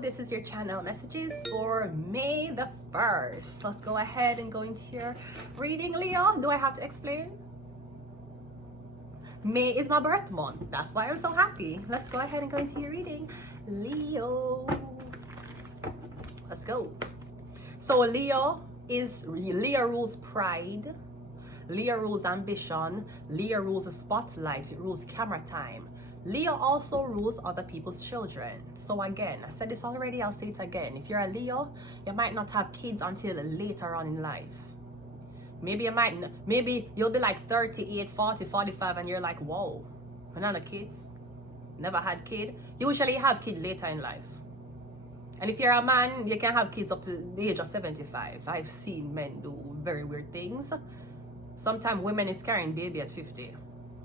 this is your channel messages for May the 1st. Let's go ahead and go into your reading, Leo. Do I have to explain? May is my birth month. That's why I'm so happy. Let's go ahead and go into your reading, Leo. Let's go. So Leo rules pride. Leo rules ambition. Leo rules the spotlight. It rules camera time. Leo also rules other people's children. So again, I said this already, I'll say it again. If you're a Leo, you might not have kids until later on in life. Maybe you'll be like 38, 40, 45 and you're like, whoa, another kids? Never had kid? Usually you have kid later in life. And if you're a man, you can have kids up to the age of 75. I've seen men do very weird things. Sometimes women is carrying baby at 50.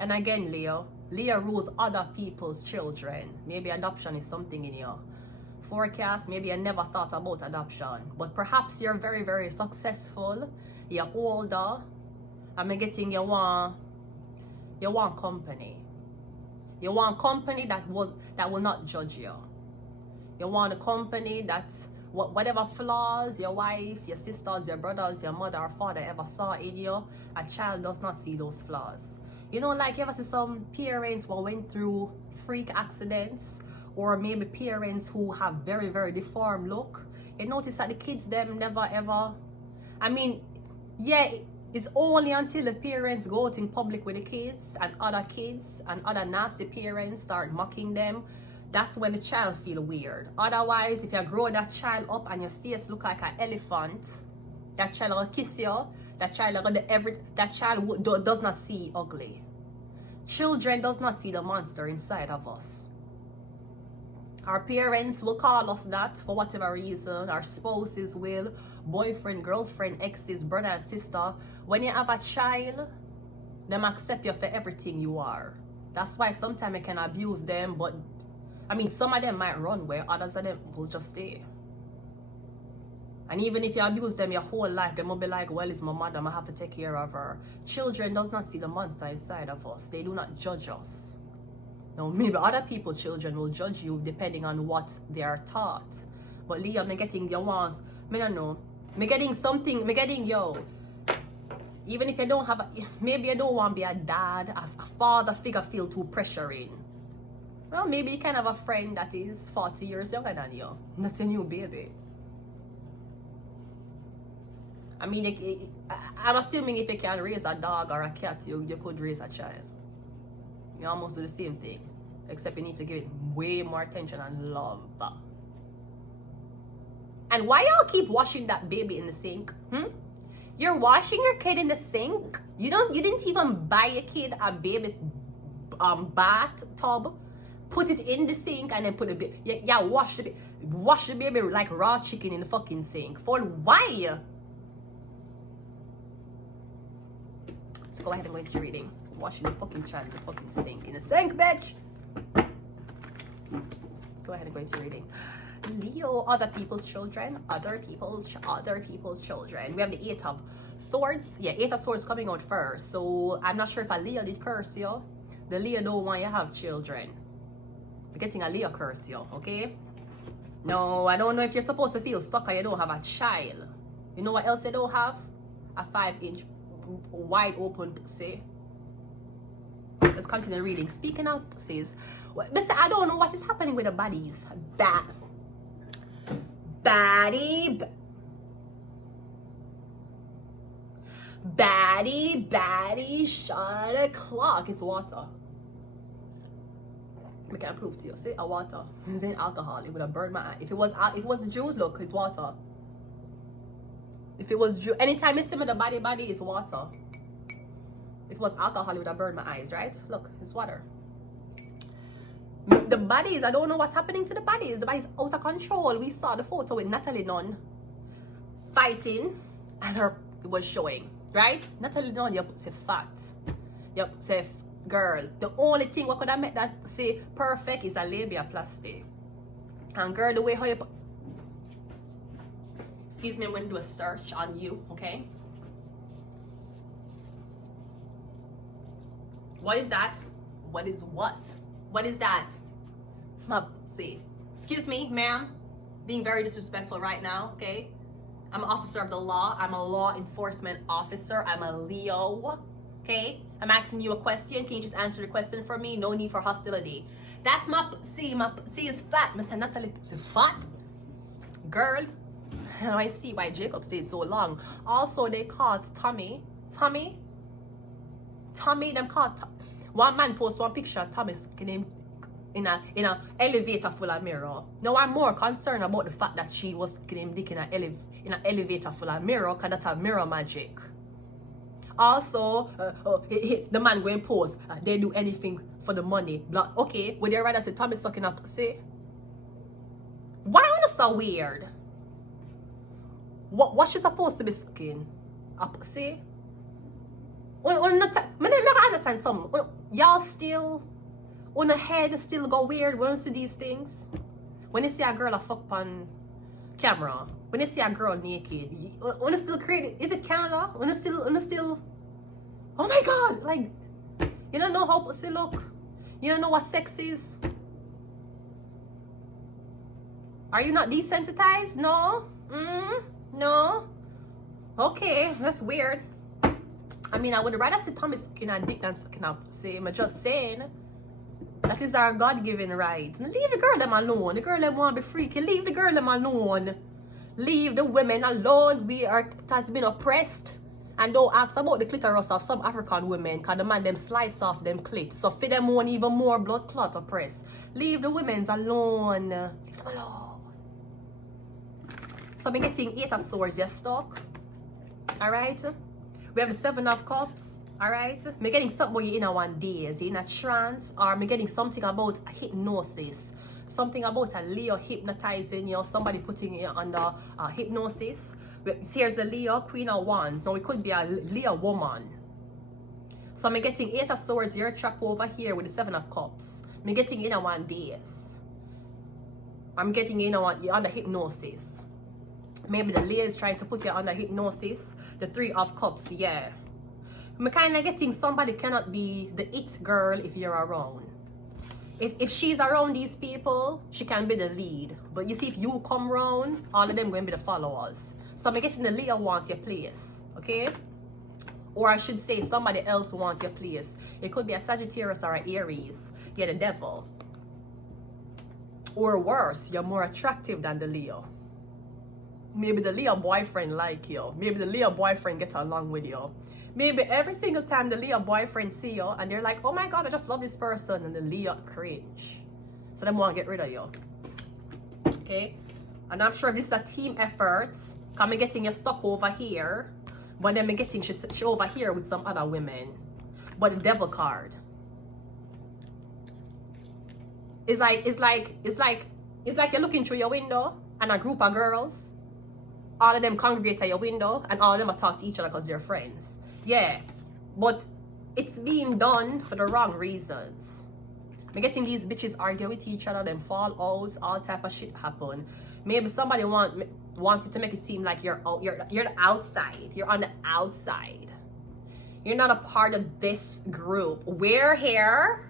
And again, Leo rules other people's children. Maybe adoption is something in your forecast. Maybe you never thought about adoption. But perhaps you're very, very successful. You're older. I'm getting you want company. You want company that will not judge you. You want a company that's whatever flaws your wife, your sisters, your brothers, your mother or father ever saw in you, a child does not see those flaws. You know, like you ever see some parents who went through freak accidents, or maybe parents who have very, very deformed look. You notice that the kids them never ever, I mean, yeah, it's only until the parents go out in public with the kids and other nasty parents start mocking them, that's when the child feel weird. Otherwise, if you grow that child up and your face look like an elephant, that child will kiss you. That child does not see ugly. Children does not see the monster inside of us. Our parents will call us that for whatever reason. Our spouses will, boyfriend, girlfriend, exes, brother and sister. When you have a child, them accept you for everything you are. That's why sometimes you can abuse them, but I mean, some of them might run where others of them will just stay. And even if you abuse them your whole life, they will be like, well, it's my mother, I have to take care of her. Children does not see the monster inside of us. They do not judge us. Now, maybe other people's children will judge you depending on what they are taught. But Leo, me getting your ones, me don't know. Me getting something, me getting yo. Even if you don't have, maybe you don't want to be a dad, a father figure feel too pressuring. Well, maybe you can have a friend that is 40 years younger than you. That's a new baby. I mean, I'm assuming if you can raise a dog or a cat, you could raise a child. You almost do the same thing. Except you need to give it way more attention and love. And why y'all keep washing that baby in the sink? You're washing your kid in the sink? You didn't even buy your kid a baby bathtub. Put it in the sink and then put the baby. Yeah, wash the baby like raw chicken in the fucking sink. For why? Let's go ahead and go into reading. Washing the fucking child in the fucking sink. In the sink, bitch! Let's go ahead and go into reading. Leo, other people's children. Other people's children. We have the 8 of Swords. Yeah, 8 of Swords coming out first. So, I'm not sure if a Leo did curse you. The Leo don't want you to have children. You're getting a Leo curse you, okay? No, I don't know if you're supposed to feel stuck or you don't have a child. You know what else you don't have? A 5-inch wide open pussy. Let's continue reading. Speaking of pussies, Mr. I don't know what is happening with the bodies. Baddie, shot o'clock. It's water. I can prove to you. See, a water. It's in alcohol. It would have burned my eye. If it was juice, look, it's water. If it was juice, anytime you see me the body is water. If it was alcohol, it would have burned my eyes, right? Look, it's water. The bodies, I don't know what's happening to the bodies. The body's out of control. We saw the photo with Natalie Nunn fighting, and it was showing, right? Natalie Nunn, you say fat. You say girl. The only thing what could have made that say perfect is a labiaplasty. And girl, the way how you excuse me, I'm going to do a search on you, okay? What is that? What is what? What is that? It's my, see. Excuse me, ma'am. being very disrespectful right now, okay? I'm an officer of the law. I'm a law enforcement officer. I'm a Leo, okay? I'm asking you a question. Can you just answer the question for me? No need for hostility. That's my see is fat. Mr. Natalie is fat. Girl, I see why Jacob stayed so long. Also, they called Tommy, them called one man post one picture of Tommy in a elevator full of mirror. Now I'm more concerned about the fact that she was getting dick in an elevator full of mirror, because that's a mirror magic. Also, the man going post, they do anything for the money. But okay, would you rather say Tommy sucking up pussy? Why are you so weird? What she supposed to be sucking? A pussy? I understand something. Y'all still on the head still go weird when you see these things. When you see a girl a fuck on camera, when you see a girl naked, when you still create, is it Canada? When you still, oh my God, like, you don't know how pussy look? You don't know what sex is? Are you not desensitized? No? No? Okay, that's weird. I mean, I would rather see Tommy sucking a dick than sucking a pussy. I'm just saying. That is our God-given right. Now leave the girl them alone. The girl them want to be freaky. Leave the girl them alone. Leave the women alone. It has been oppressed. And don't ask about the clitoris of some African women, because the man them slice off them clit. So for them want even more blood clot oppressed. Leave the women's alone. Leave them alone. So I'm getting 8 of swords, you're stuck. Alright? We have the 7 of cups. Alright? I'm getting something where you're in a one days, you're in a trance, or I'm getting something about hypnosis. Something about a Leo hypnotizing you, somebody putting you under hypnosis. Here's a Leo, Queen of Wands. Now it could be a Leo woman. So I'm getting 8 of swords, you're trapped over here with the 7 of cups. I'm getting in a one days. I'm getting you're under hypnosis. Maybe the Leo is trying to put you under hypnosis. The 3 of cups, yeah. I'm kind of getting somebody cannot be the it girl if you're around. If she's around these people, she can be the lead. But you see, if you come around, all of them going to be the followers. So I'm getting the Leo wants your place, okay? Or I should say somebody else wants your place. It could be a Sagittarius or an Aries. You're the devil. Or worse, you're more attractive than the Leo. Maybe the Leo boyfriend like you. Maybe the Leo boyfriend gets along with you. Maybe every single time the Leo boyfriend see you and they're like, oh my God, I just love this person, and the Leo cringe. So they want to get rid of you. Okay? And I'm sure this is a team effort. I'm getting you stuck over here. But then I'm getting she over here with some other women. But the devil card. It's like you're looking through your window and a group of girls. All of them congregate at your window and all of them are talk to each other because they're friends. Yeah, but it's being done for the wrong reasons. I'm getting these bitches argue with each other, then fall out, all type of shit happen. Maybe somebody wants you to make it seem like you're the outside. You're on the outside. You're not a part of this group. We're here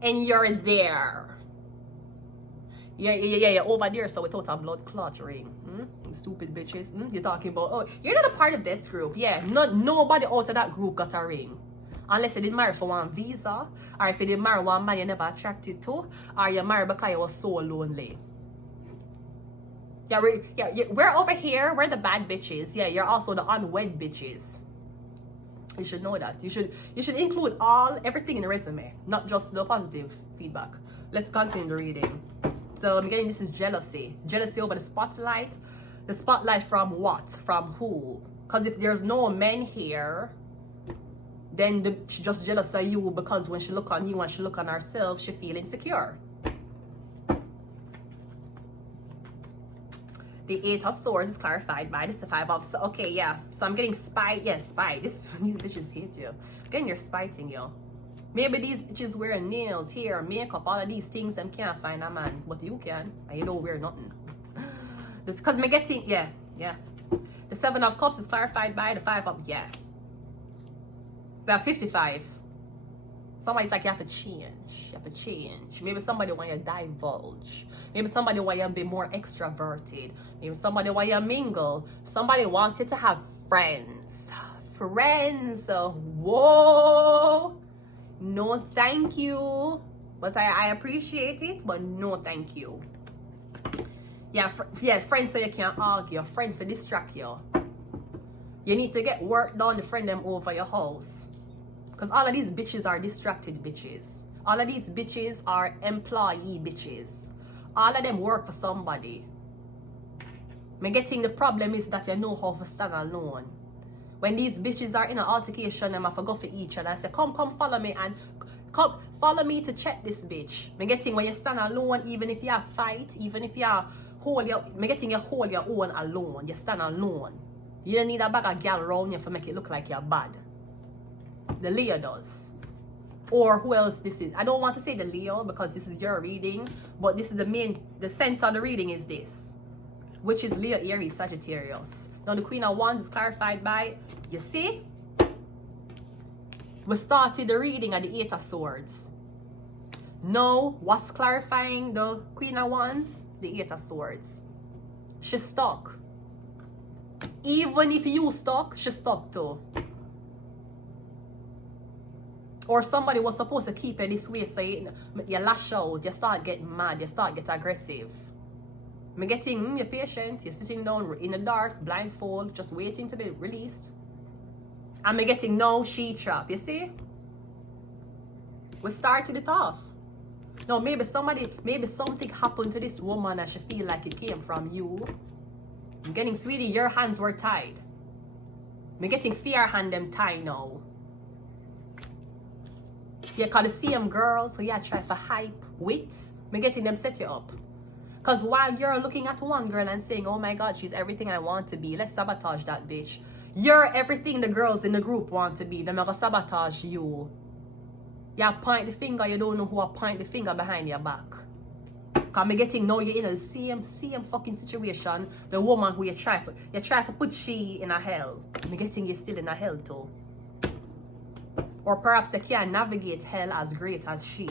and you're there. Yeah, over there, so without a blood clot ring. Stupid bitches. You're talking about, oh, you're not a part of this group. Yeah, nobody out of that group got a ring. Unless you didn't marry for one visa, or if you didn't marry one man you never attracted to, or you married because you was so lonely. Yeah, we're over here. We're the bad bitches. Yeah, you're also the unwed bitches. You should know that. You should include everything in the resume, not just the positive feedback. Let's continue the reading. So I'm getting this is jealousy. Jealousy over the spotlight. The spotlight from what? From who? Because if there's no men here, then she's just jealous of you because when she look on you and she look on herself, she feel insecure. The 8 of swords is clarified by this 5 of swords. Okay, yeah. So I'm getting spite. Yes, spite. These bitches hate you. Getting your spiting you. Maybe these bitches wearing nails, hair, makeup, all of these things, them can't find a man. But you can. And you don't wear nothing. Just because me getting, yeah. The 7 of cups is clarified by the 5 of, yeah. We have 55. Somebody's like, you have to change. You have to change. Maybe somebody want you to divulge. Maybe somebody want you to be more extroverted. Maybe somebody want you to mingle. Somebody wants you to have friends. Friends. Whoa. No, thank you. But I appreciate it, but no, thank you. Yeah, friends so you can't argue. Friends for distract you. You need to get work done to friend them over your house. Because all of these bitches are distracted bitches. All of these bitches are employee bitches. All of them work for somebody. Me getting the problem is that you know how to stand alone. When these bitches are in an altercation, them have to go for each other and say, come follow me and come follow me to check this bitch. Me getting when you stand alone, even if you have fight, even if you hold your, me getting you hold your own alone. You stand alone. You don't need a bag of gal around you to make it look like you're bad. The Leo does. Or who else this is? I don't want to say the Leo because this is your reading, but this is the center of the reading is this, which is Leo, Aries, Sagittarius. Now the Queen of Wands is clarified by, you see? We started the reading at the Eight of Swords. Now, what's clarifying the Queen of Wands? The Eight of Swords. She's stuck. Even if you stuck, she's stuck too. Or somebody was supposed to keep it this way, so you lash out, you start getting mad, you start getting aggressive. I'm getting, you're patient, you're sitting down in the dark, blindfold, just waiting to be released. And I'm getting no she trap, you see? We started it off. Now maybe something happened to this woman and she feel like it came from you. I'm getting, sweetie, your hands were tied. I'm getting fear hand them tied now. You call the same girl, so yeah, try for hype with. I'm getting them set you up. Because while you're looking at one girl and saying, oh my God, she's everything I want to be, let's sabotage that bitch. You're everything the girls in the group want to be. They're going to sabotage you. You point the finger, you don't know who will point the finger behind your back. Because I'm getting now you're in the same fucking situation. The woman who you try to put she in a hell. I'm getting you still in a hell too. Or perhaps you can't navigate hell as great as she.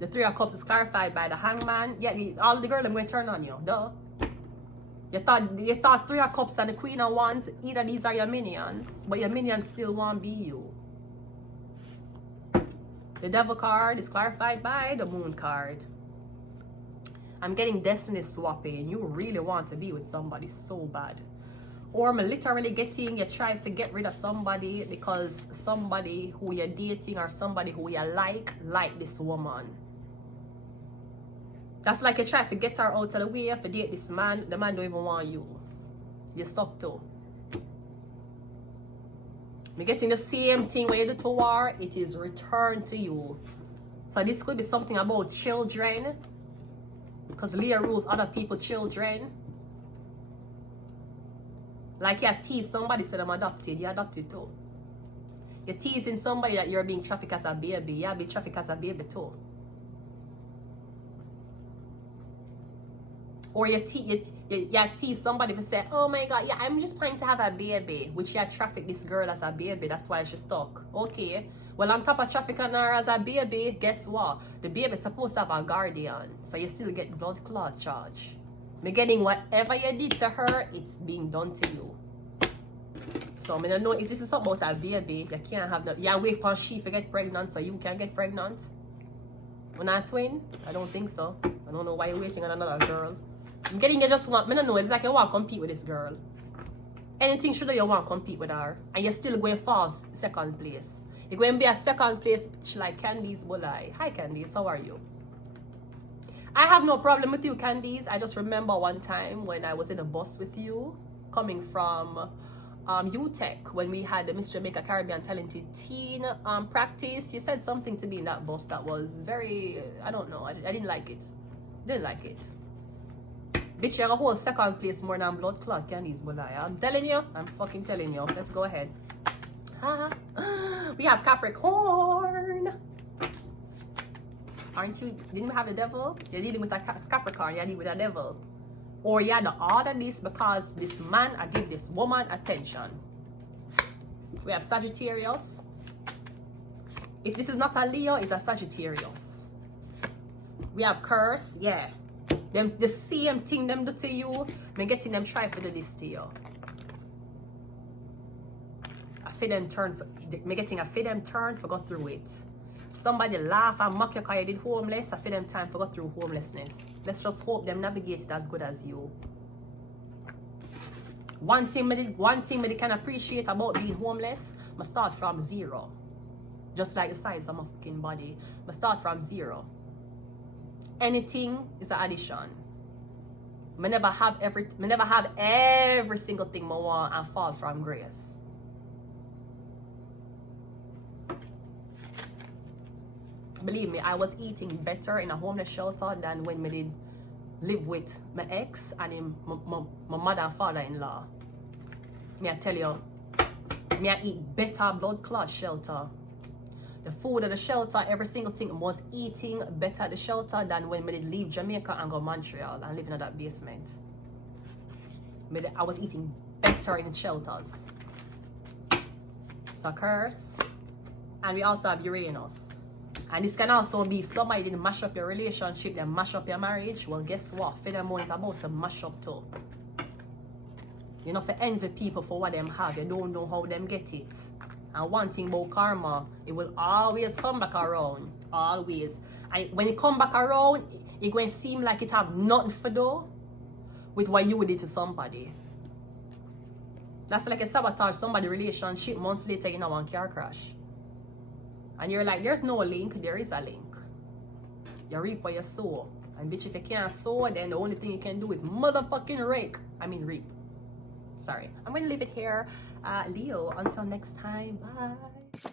The Three of Cups is clarified by the Hangman. Yeah, all the girls are going to turn on you. Duh. You thought Three of Cups and the Queen of Wands, either these are your minions, but your minions still won't be you. The Devil card is clarified by the Moon card. I'm getting destiny swapping. You really want to be with somebody so bad. Or I'm literally getting, you try to get rid of somebody because somebody who you're dating or somebody who you like this woman. That's like you try to get her out of the way to date this man. The man don't even want you. You're stuck too. You're getting the same thing when you do to war. It is returned to you. So this could be something about children. Because Leo rules other people's children. Like you tease somebody, said I'm adopted. You're adopted too. You're teasing somebody that you're being trafficked as a baby. You're being trafficked as a baby too. Or you tease somebody to say, oh my God, yeah, I'm just trying to have a baby. Which you trafficked this girl as a baby. That's why she's stuck. Okay. Well, on top of trafficking her as a baby, guess what? The baby's supposed to have a guardian. So you still get blood clot charge. Me getting whatever you did to her, it's being done to you. So I don't know if this is something about a baby. You can't have that. You wait for she to get pregnant so you can get pregnant. We're not twin? I don't think so. I don't know why you're waiting on another girl. I'm getting you just want, I don't know, it's like you want to compete with this girl. Anything should you want to compete with her. And you're still going for second place. You're going to be a second place bitch like Candice Bulai. Hi Candice, how are you? I have no problem with you, Candice. I just remember one time when I was in a bus with you, coming from UTech, when we had the Miss Jamaica Caribbean Talented Teen practice. You said something to me in that bus that was very, I don't know, I didn't like it. Didn't like it. Bitch, you're a whole second place more than blood clot, Candice Bulai. I'm telling you, I'm fucking telling you. Let's go ahead. We have Capricorn. Aren't you? Didn't you have the devil? You're dealing with a Capricorn. You're dealing with a devil. Or you had to order this because this man I give this woman attention. We have Sagittarius. If this is not a Leo, it's a Sagittarius. We have curse, yeah. Them the same thing them do to you, me getting them try for do this to you. I feel them turn for, me getting a feel them turn for go through it. If somebody laugh and mock you because you did homeless, I feel them time for go through homelessness. Let's just hope them navigate it as good as you. One thing me can appreciate about being homeless, I start from 0. Just like the size of my fucking body. I start from 0. Anything is an addition. I never have every single thing I want and fall from grace. Believe me, I was eating better in a homeless shelter than when I did live with my ex and my mother and father-in-law. Me I tell you, me I eat better blood clot shelter. The food at the shelter, every single thing, I was eating better at the shelter than when I did leave Jamaica and go Montreal and living in that basement. I was eating better in shelters. So curse. And we also have Uranus. And this can also be if somebody didn't mash up your relationship, then mash up your marriage. Well, guess what? Furthermore, it's about to mash up too. You know, for envy people for what them have, you don't know how them get it. And one thing about karma, it will always come back around. Always. And when it come back around, it going to seem like it have nothing to do with what you did to somebody. That's like a sabotage somebody relationship, months later you know one car crash. And you're like, there's no link, there is a link. You reap what you sow. And bitch, if you can't sow, then the only thing you can do is motherfucking reap. Sorry. I'm going to leave it here. Leo, until next time. Bye.